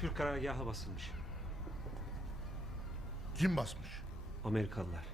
Türk karargahı basılmış. Kim basmış? Amerikalılar.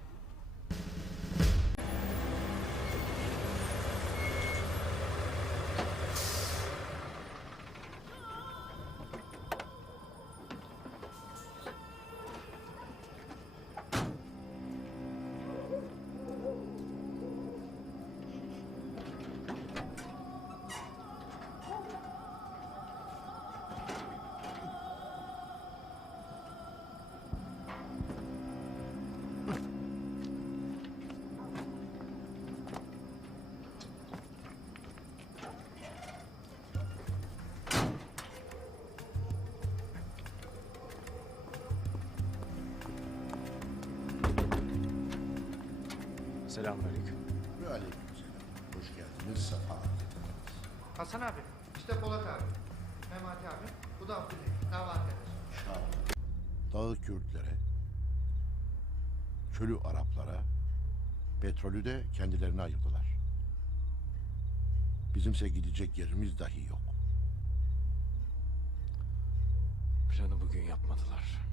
Geldiniz. Safa. Hasan abi, işte Polat abi. Memati abi, bu da Abdüley. Dava arkadaş. Dağı Kürtlere, çölü Araplara, petrolü de kendilerine ayırdılar. Bizimse gidecek yerimiz dahi yok. Planı bugün yapmadılar.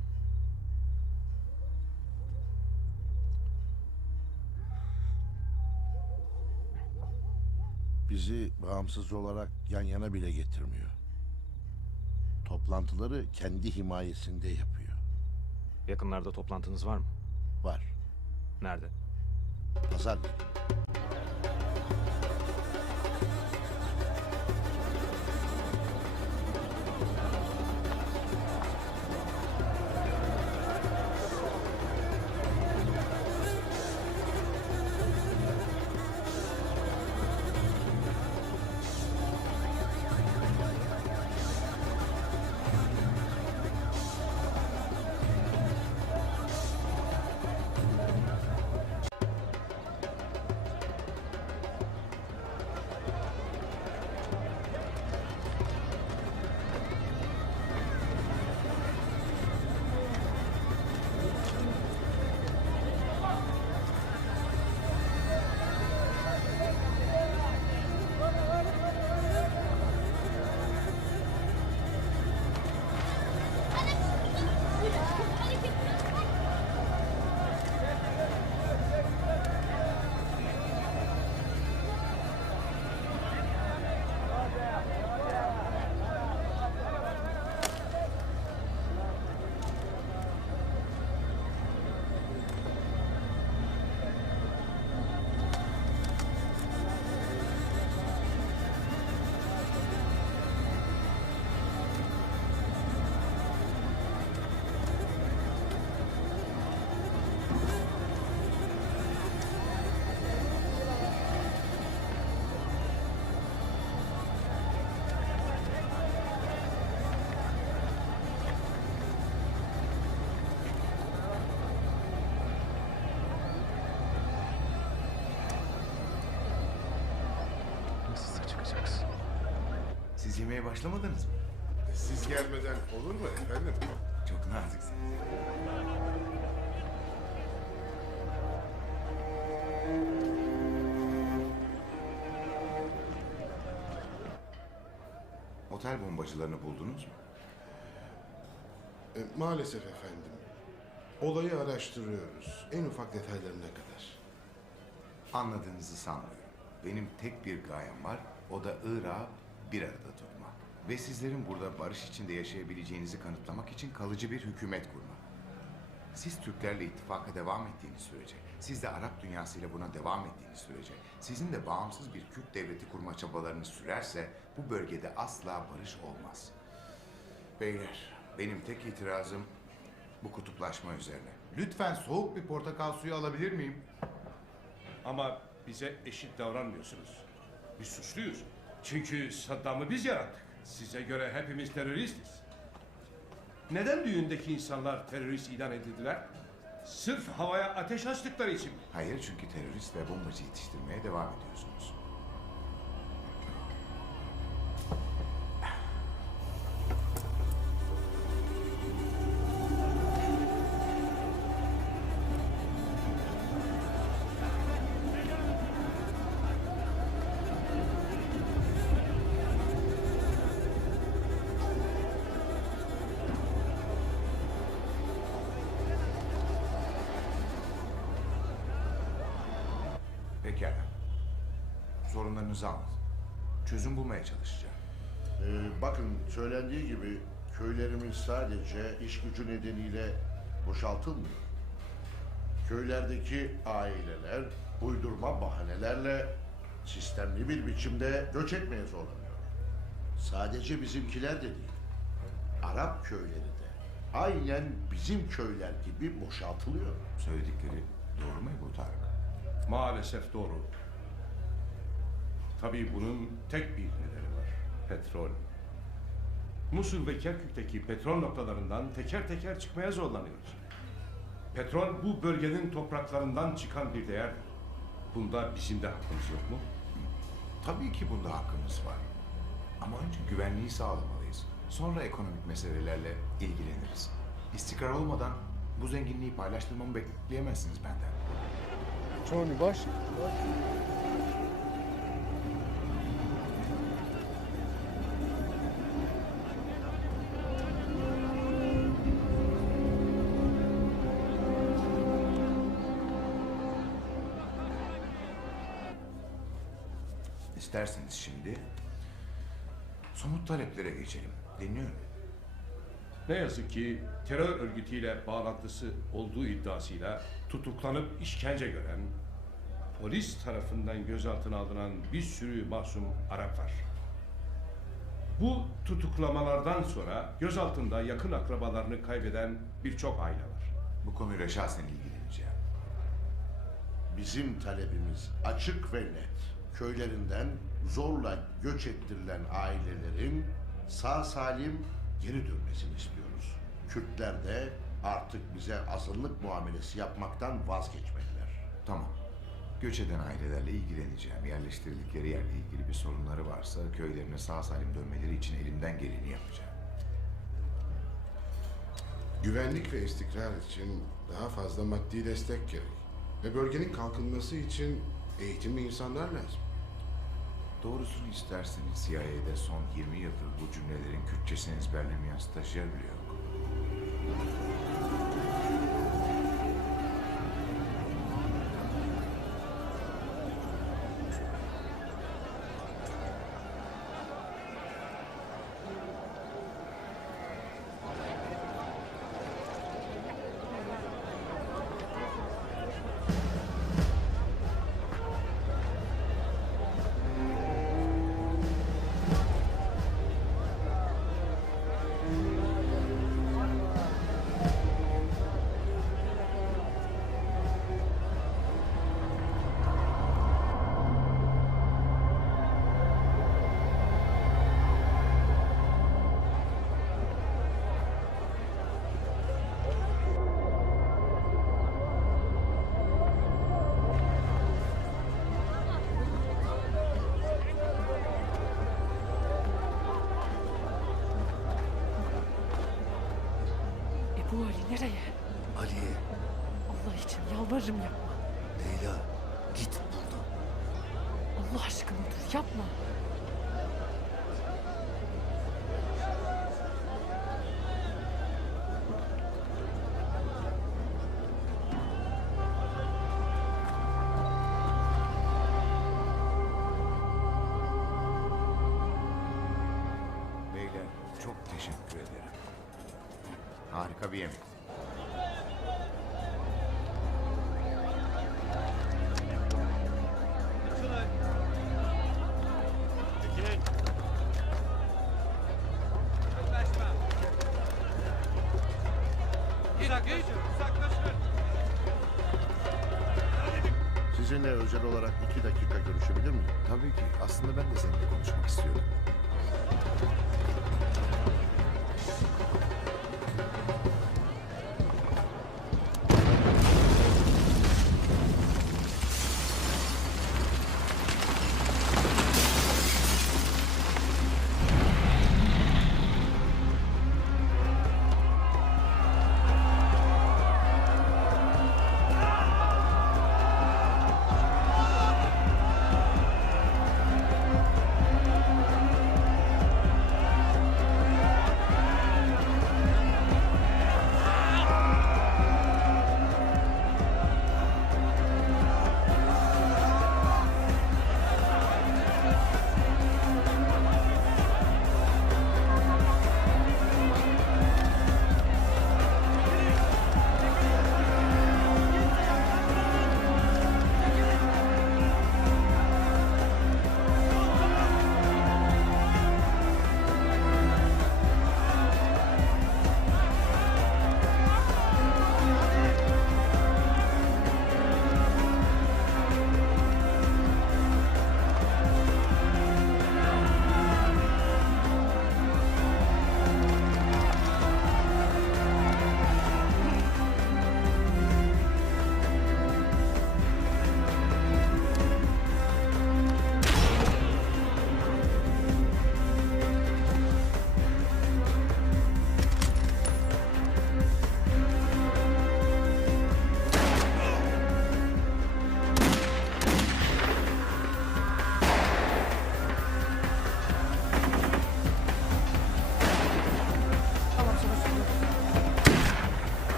Bizi bağımsız olarak yan yana bile getirmiyor. Toplantıları kendi himayesinde yapıyor. Yakınlarda toplantınız var mı? Var. Nerede? Pazar günü. Yemeğe başlamadınız mı? Siz gelmeden olur mu efendim? Çok naziksiniz. Otel bombacılarını buldunuz mu? E, maalesef efendim. Olayı araştırıyoruz. En ufak detaylarına kadar. Anladığınızı sanmıyorum. Benim tek bir gayem var. O da Irak'ı bir arada tutmak. Ve sizlerin burada barış içinde yaşayabileceğinizi kanıtlamak için kalıcı bir hükümet kurmak. Siz Türklerle ittifaka devam ettiğiniz sürece, siz de Arap dünyasıyla buna devam ettiğiniz sürece, sizin de bağımsız bir Kürt devleti kurma çabalarınız sürerse bu bölgede asla barış olmaz. Beyler, benim tek itirazım bu kutuplaşma üzerine. Lütfen soğuk bir portakal suyu alabilir miyim? Ama bize eşit davranmıyorsunuz. Biz suçluyuz. Çünkü Saddam'ı biz yarattık. Size göre hepimiz teröristiz. Neden düğündeki insanlar terörist ilan edildiler? Sırf havaya ateş açtıkları için mi? Hayır çünkü terörist ve bombacı yetiştirmeye devam ediyorsunuz. Pekala. Sorunlarınızı anlatın. Çözüm bulmaya çalışacağım. Ee, bakın söylendiği gibi köylerimiz sadece iş gücü nedeniyle boşaltılmıyor. Köylerdeki aileler uydurma bahanelerle sistemli bir biçimde göç etmeye zorlanıyor. Sadece bizimkiler de değil. Arap köyleri de aynen bizim köyler gibi boşaltılıyor. Söyledikleri doğru mu bu Tarık? Maalesef doğru. Tabii bunun tek bir nedeni var. Petrol. Musul ve Kerkük'teki petrol noktalarından teker teker çıkmaya zorlanıyoruz. Petrol bu bölgenin topraklarından çıkan bir değerdir. Bunda bizim de hakkımız yok mu? Tabii ki bunda hakkımız var. Ama önce güvenliği sağlamalıyız. Sonra ekonomik meselelerle ilgileniriz. İstikrar olmadan bu zenginliği paylaştırmamı bekleyemezsiniz benden. Tony baş. İsterseniz şimdi somut taleplere geçelim. Dinliyorum. Ne yazık ki terör örgütüyle bağlantısı olduğu iddiasıyla tutuklanıp işkence gören, polis tarafından gözaltına alınan bir sürü masum Arap var. Bu tutuklamalardan sonra gözaltında yakın akrabalarını kaybeden birçok aile var. Bu konuyla şahsen ilgileneceğim. Bizim talebimiz açık ve net. Köylerinden zorla göç ettirilen ailelerin sağ salim geri dönmesini istiyoruz. Kürtler de artık bize azınlık muamelesi yapmaktan vazgeçmeliler. Tamam. Göç eden ailelerle ilgileneceğim. Yerleştirildikleri yerle ilgili bir sorunları varsa köylerine sağ salim dönmeleri için elimden geleni yapacağım. Güvenlik ve istikrar için daha fazla maddi destek gerek. Ve bölgenin kalkınması için eğitimli insanlar lazım. Doğrusunu isterseniz CIA'de son 20 yıldır bu cümlelerin Kürtçesini ezberlemeyen stajyer bile yok. Nereye? Ali'ye, Allah için yalvarırım yapma. Leyla git buradan. Allah aşkına dur yapma. Beyler çok teşekkür ederim. Harika bir yemek. Sizinle özel olarak iki dakika görüşebilir miyim? Tabii ki. Aslında ben de seninle konuşmak istiyordum.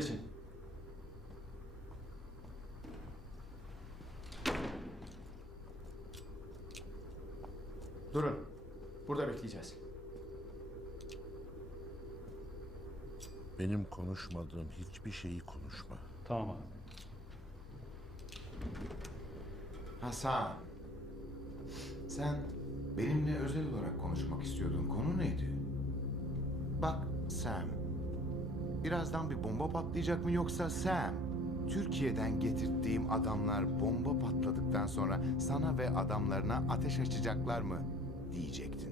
Geçin. Durun. Burada bekleyeceğiz. Benim konuşmadığım hiçbir şeyi konuşma. Tamam abi. Hasan. Sen benimle özel olarak konuşmak istiyordun. Konu neydi? Bak Sam. Birazdan bir bomba patlayacak mı yoksa Sam? Türkiye'den getirdiğim adamlar bomba patladıktan sonra sana ve adamlarına ateş açacaklar mı diyecektin.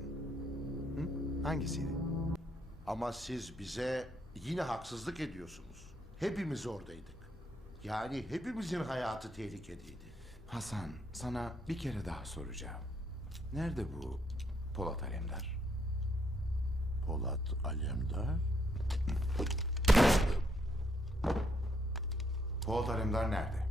Hı? Hangisiydi? Ama siz bize yine haksızlık ediyorsunuz. Hepimiz oradaydık. Yani hepimizin hayatı tehlikedeydi. Hasan, sana bir kere daha soracağım. Nerede bu Polat Alemdar? Polat Alemdar Polat Alemdar nerede?